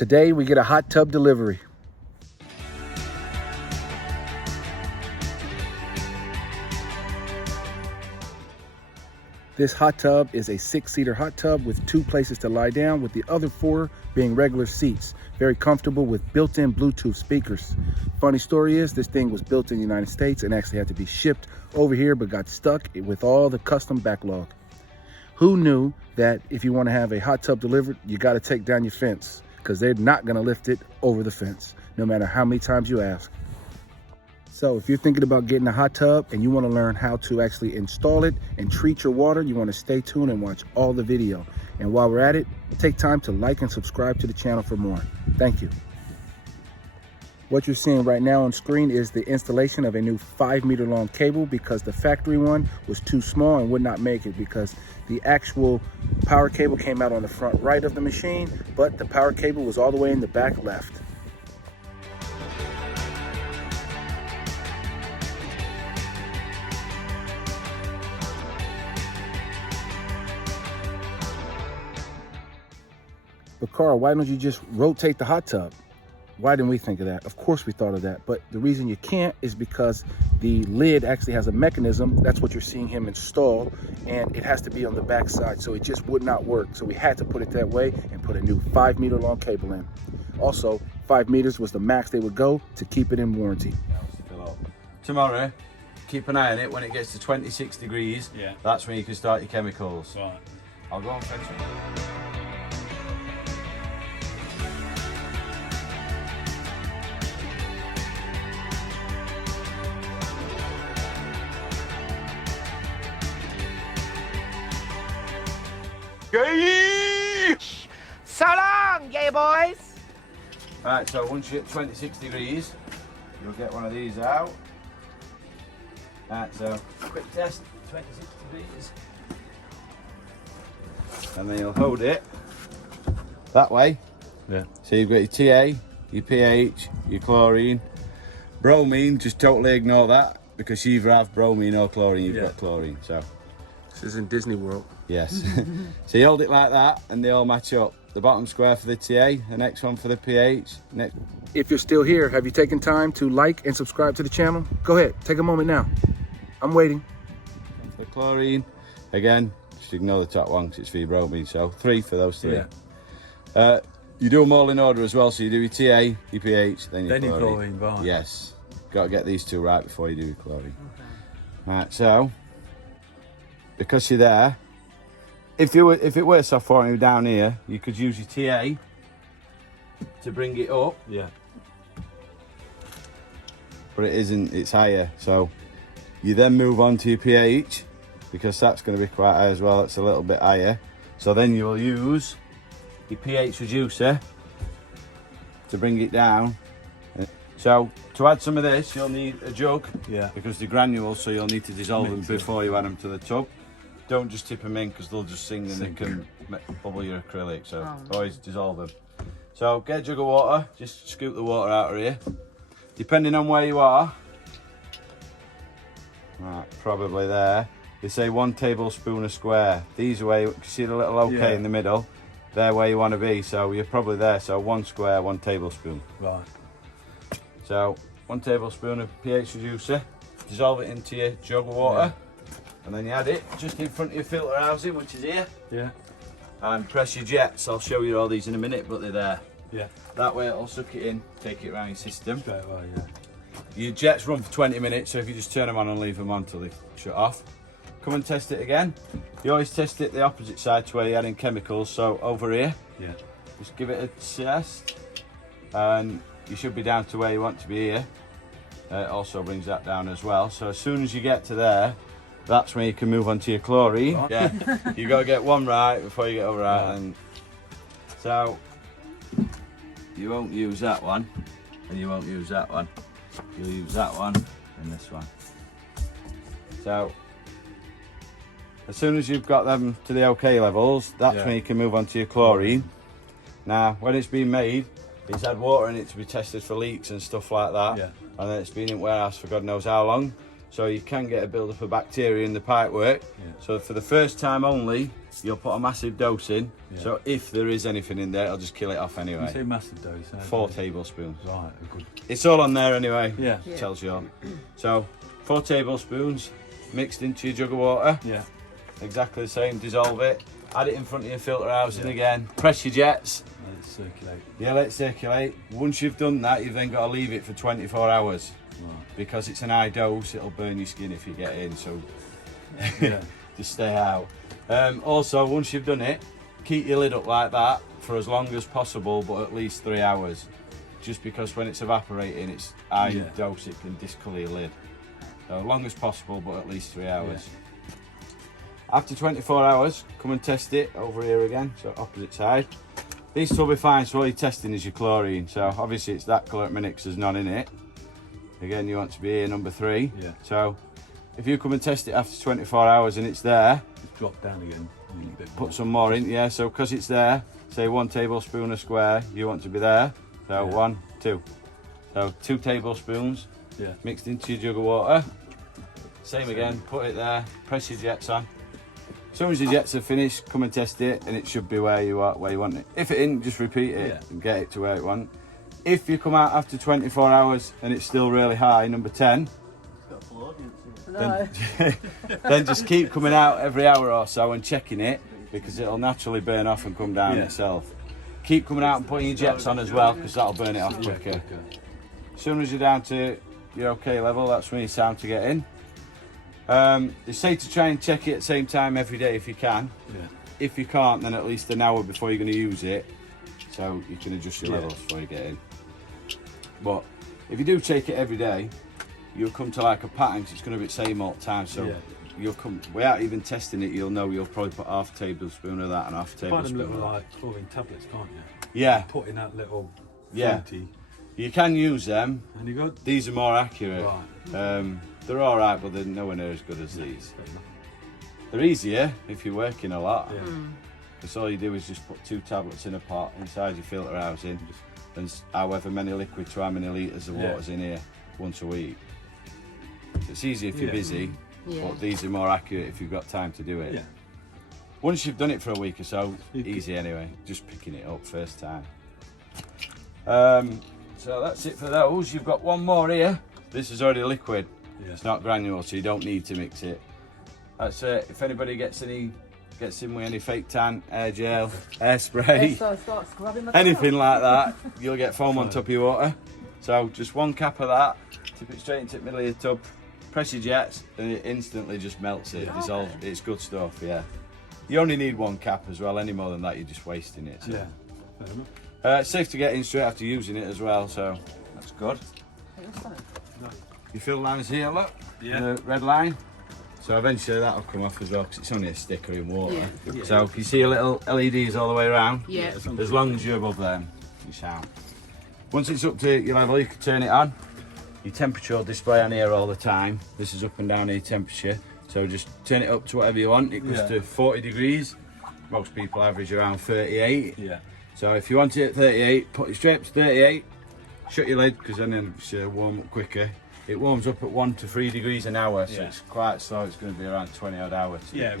Today we get a hot tub delivery. This hot tub is a 6-seater hot tub with 2 places to lie down, with the other 4 being regular seats. Very comfortable with built-in Bluetooth speakers. Funny story is this thing was built in the United States and actually had to be shipped over here, but got stuck with all the custom backlog. Who knew that if you want to have a hot tub delivered, you got to take down your fence, because they're not going to lift it over the fence, no matter how many times you ask. So if you're thinking about getting a hot tub and you want to learn how to actually install it and treat your water, you want to stay tuned and watch all the video. And while we're at it, take time to like and subscribe to the channel for more. Thank you. What you're seeing right now on screen is the installation of a new 5-meter long cable, because the factory one was too small and would not make it, because the actual power cable came out on the front right of the machine, but the power cable was all the way in the back left. But Carl, why don't you just rotate the hot tub? Why didn't we think of that? Of course we thought of that, but the reason you can't is because the lid actually has a mechanism. That's what you're seeing him install, and it has to be on the back side, so it just would not work. So we had to put it that way and put a new 5-meter long cable in. Also, 5 meters was the max they would go to keep it in warranty. Tomorrow, keep an eye on it. When it gets to 26 degrees, that's when you can start your chemicals. Right. I'll go and fetch it. So long, gay boys! Right, so once you hit 26 degrees, you'll get one of these out. Right, so quick test, 26 degrees. And then you'll hold it that way. Yeah. So you've got your TA, your pH, your chlorine. Bromine, just totally ignore that, because you either have bromine or chlorine, you've got chlorine, so. This is in Disney World. Yes. So you hold it like that and they all match up. The bottom square for the TA, the next one for the pH. If you're still here, have you taken time to like and subscribe to the channel? Go ahead, take a moment now. I'm waiting. The chlorine, again, just ignore the top one because it's for your bromine, so 3 for those 3. Yeah. You do them all in order as well, so you do your TA, your pH, then your chlorine. Right. Yes. Got to get these 2 right before you do your chlorine. Okay. Right, so, because you're there, if it were soft for you down here, you could use your TA to bring it up. Yeah. But it isn't, it's higher. So you then move on to your pH, because that's going to be quite high as well. It's a little bit higher. So then you will use your pH reducer to bring it down. So to add some of this, you'll need a jug, because they're granules, so you'll need to dissolve them before you add them to the tub. Don't just tip them in, because they'll just sing and they can bubble your acrylic, so always dissolve them. So get a jug of water, just scoop the water out of here. Depending on where you are, right, probably there, they say 1 tablespoon a square. These are where you see the little OK in the middle, they're where you want to be, so you're probably there. So 1 square, 1 tablespoon. Right. So 1 tablespoon of pH reducer, dissolve it into your jug of water. And then you add it just in front of your filter housing, which is here. Yeah. And press your jets. I'll show you all these in a minute, but they're there. Yeah. That way it'll suck it in, take it around your system. Straight away, yeah. Your jets run for 20 minutes, so if you just turn them on and leave them on till they shut off. Come and test it again. You always test it the opposite side to where you're adding chemicals, so over here. Yeah. Just give it a test. And you should be down to where you want to be here. It also brings that down as well. So as soon as you get to there, that's when you can move on to your chlorine. Yeah, you got to get one right before you get over right. And so you won't use that one, and you won't use that one. You'll use that one and this one. So as soon as you've got them to the OK levels, that's when you can move on to your chlorine. Now, when it's been made, it's had water in it to be tested for leaks and stuff like that. Yeah. And then it's been in warehouse for God knows how long. so you can get a build-up of bacteria in the pipework. So for the first time only, you'll put a massive dose in. So if there is anything in there, it'll just kill it off anyway. You say massive dose? 4 tablespoons. Right, good. It's all on there anyway. Yeah. Tells you all. So 4 tablespoons mixed into your jug of water. Yeah. Exactly the same. Dissolve it. Add it in front of your filter housing again. Press your jets. Let it circulate. Yeah, let it circulate. Once you've done that, you've then got to leave it for 24 hours. Right. Because it's an high dose, it'll burn your skin if you get in. So Yeah. just stay out. Also, once you've done it, keep your lid up like that for as long as possible, but at least 3 hours. Just because when it's evaporating, it's high dose, it can discolour your lid. So as long as possible, but at least 3 hours. After 24 hours, come and test it over here again, so opposite side. These will be fine, so all you're testing is your chlorine. So obviously it's that colour at minute 'cause there's none in it. Again, you want to be here number 3. Yeah. So if you come and test it after 24 hours and it's there, Just drop down again. A little bit more. put some more in, yeah, so because it's there, say 1 tablespoon a square, you want to be there, so 1, 2. So 2 tablespoons mixed into your jug of water. Same again, put it there, press your jets on. As soon as your jets are finished, come and test it, and it should be where you want it. If it isn't, just repeat it and get it to where you want. If you come out after 24 hours and it's still really high, number 10, then just keep coming out every hour or so and checking it, because it'll naturally burn off and come down itself. Keep coming out and putting your jets on as well, because that'll burn it off quicker. As soon as you're down to your okay level, that's when it's time to get in. They say to try and check it at the same time every day if you can. If you can't, then at least an hour before you're going to use it, so you can adjust your levels before you get in. But if you do take it every day, you'll come to like a pattern, 'cause it's going to be the same all the time. So you'll come, without even testing it, you'll know you'll probably put half a tablespoon of that and half a Find tablespoon them little of that. like chlorine tablets, can't you? Yeah. Put in that little Yeah. fruity. You can use them. Any good? These are more accurate. Right. They're all right, but they're nowhere near as good as these. They're easier if you're working a lot. Because all you do is just put 2 tablets in a pot inside your filter housing, and however many liquid to how many litres of water's in here once a week. It's easy if you're busy, but these are more accurate if you've got time to do it. Once you've done it for a week or so, easy anyway, just picking it up first time. So that's it for those. You've got one more here. This is already liquid. It's not granular, so you don't need to mix it. That's it. If anybody gets in with any fake tan, air gel, hairspray, anything like that, you'll get foam on top of your water. So just 1 cap of that, tip it straight into the middle of your tub, press your jets, and it instantly just melts it, dissolves. It's good stuff, yeah. You only need 1 cap as well. Any more than that, you're just wasting it. So. It's safe to get in straight after using it as well, so that's good. Your fill line's here, look. The red line. So eventually that'll come off as well, because it's only a sticker in water. So you see a little LEDs all the way around? As long as you're above them, you sound. Once it's up to your level, you can turn it on. Your temperature will display on here all the time. This is up and down here temperature. So just turn it up to whatever you want. It goes to 40 degrees. Most people average around 38. So if you want it at 38, put it straight up to 38. Shut your lid, because then it'll warm up quicker. It warms up at 1 to 3 degrees an hour, so it's quite slow. It's going to be around 20 odd hours. Yeah,